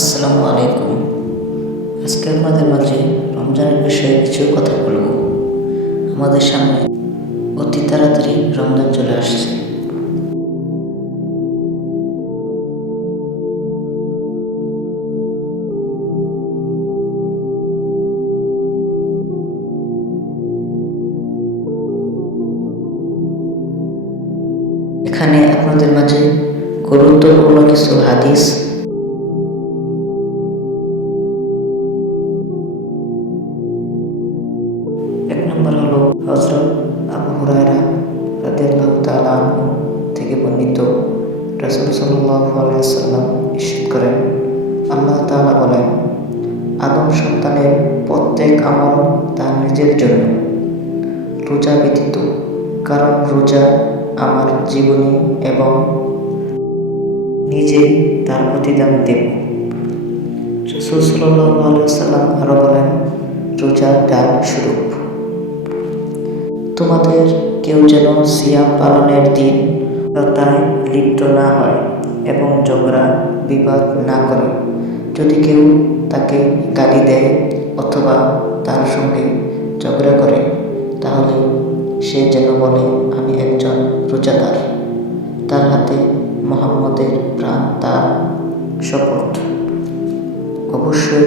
আসসালামু আলাইকুম। আজকে আপনাদের মাঝে রমজানের বিষয়ে কিছু কথা বলব। আমাদের সামনে অতি তাড়াতাড়ি রমজান চলে আসছে। এখানে আপনাদের মাঝে গুরুত্বপূর্ণ কিছু হাদিস এক নম্বর হলো হজরত আবু হুরায়রা রাদিয়াল্লাহু তাআলা থেকে বর্ণিত। রাসূল সাল্লাল্লাহু আলাইহি ওয়াসাল্লাম ইরশাদ করেন। আল্লাহ তাআলা বলেন, আদম সন্তানের প্রত্যেক আমল তার নিজের জন্য। রোজা ব্যতীত কারণ রোজা আমার জীবনী এবং নিজে তার প্রতিদান দেব। রসুল আলাইসাল্লাম আরও বলেন রোজা ডাল স্বরূপ। তোমাদের কেউ যেন সিয়াম পালনের দিন তাই লিপ্ত না হয় এবং ঝগড়া, বিবাদ না করে। যদি কেউ তাকে গালি দেয় অথবা তার সঙ্গে ঝগড়া করে, তাহলে সে যেন বলে, আমি একজন রোজাদার। তার হাতে মোহাম্মদের প্রাণ, তার শপথ। অবশ্যই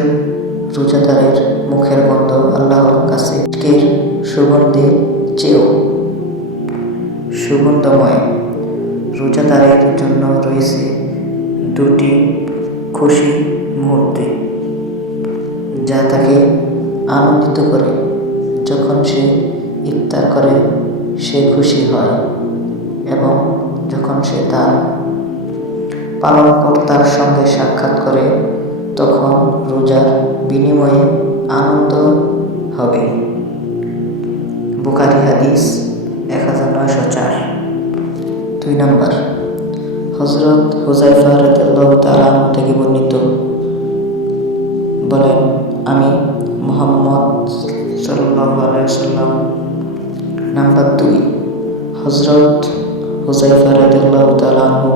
রোজাদারের মুখের গন্ধ আল্লাহর কাছে কের সুগন্ধের চেয়েও। সুগন্ধময় রোজাদারের জন্য রয়েছে দুটি খুশি মুহূর্তে, যা তাকে আনন্দিত করে যখন সে ইফতার করে, সে খুশি হয় এবং যখন সে তার পালনকর্তার সঙ্গে সাক্ষাৎ করে, তখন রোজার বিনিময়ে আনন্দ হবে। হাদিস এক হাজার নয়শো চার। দুই নম্বর হজরত হুজাইফা রাদিয়াল্লাহু তাআলা থেকে বর্ণিত। বলেন, আমি মোহাম্মদ সাল্লাম নাম্বার দুই হজরত হুজাইফা আনহু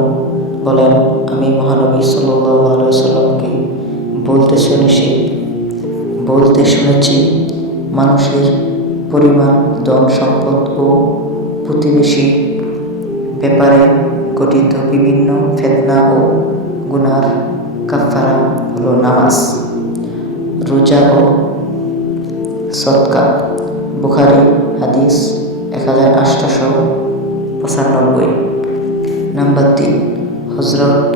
বলেন, আমি মহানবী সাল্লামকে বলতে শুনেছি। বলতে শুনেছি মানুষের পরিমাণ ধন সম্পদ ও প্রতিবেশী ব্যাপারে গঠিত বিভিন্ন ফেতনা ও গুনার কাফারা হল নামাজ, রোজা ও সৎকা বুখারি হাদিস এক হাজার আটশোশো পঁচানব্বই। নাম্বার তিন হজরত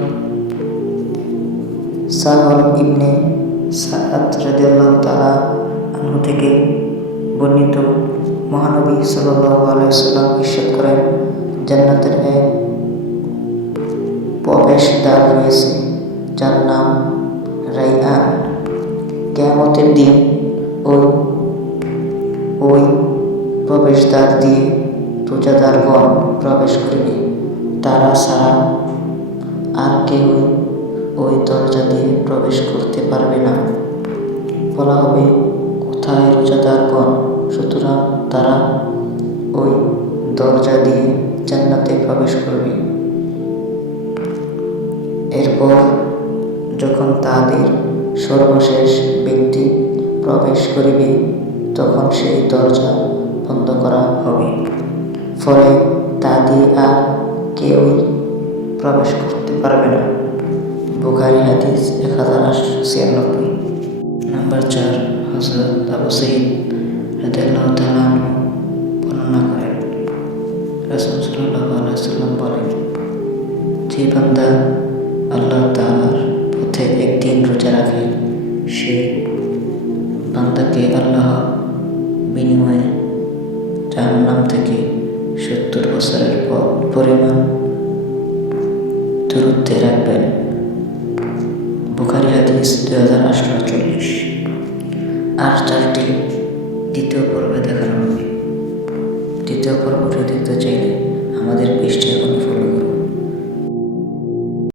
সাহল ইবনে সাদ রাদিয়াল্লাহু তাআলা আনহু থেকে বর্ণিত মহানবী সাল্লাম ইরশাদ করেন, জান্নাতের এক প্রবেশদ্বার রয়েছে, যার নাম রাইয়ান কেয়ামতের দিন ওই ওই প্রবেশদ্বার দিয়ে রোজাদারগণ প্রবেশ করবে। তারা ছাড়া আর কেউই ওই দরজা দিয়ে প্রবেশ করতে পারবে না। বলা হবে, কোথায় রোজাদারগণ সুতরাং তারা ওই দরজা দিয়ে জান্নাতে প্রবেশ করবে। এরপর যখন তাদের সর্বশেষ ব্যক্তি প্রবেশ করিবে, তখন সেই দরজা বন্ধ করা হবে। ফলে তা দিয়ে আর কেউই প্রবেশ করতে পারবে না। বুখারি হাদিস এক হাজার আটশো ছিয়ানব্বই। নাম্বার চার হজরত আবু সঈদ রাসূল সাল্লাল্লাহু আলাইহি বলেন, যে বান্দা আল্লাহ তাআলার পথে একদিন রোজা রাখে, সে বান্দাকে আল্লাহ বিনিময়ে জাহান্নাম থেকে সত্তর বছরের পরিমাণ দূরত্বে রাখবেন। বুখারি হাদিস দুই হাজার আঠারো চল্লিশ। আর চারটি দ্বিতীয় পর্বে দেখানো দ্বিতীয় পর্বটি দেখতে চাইলে আমাদের পেজটি এখন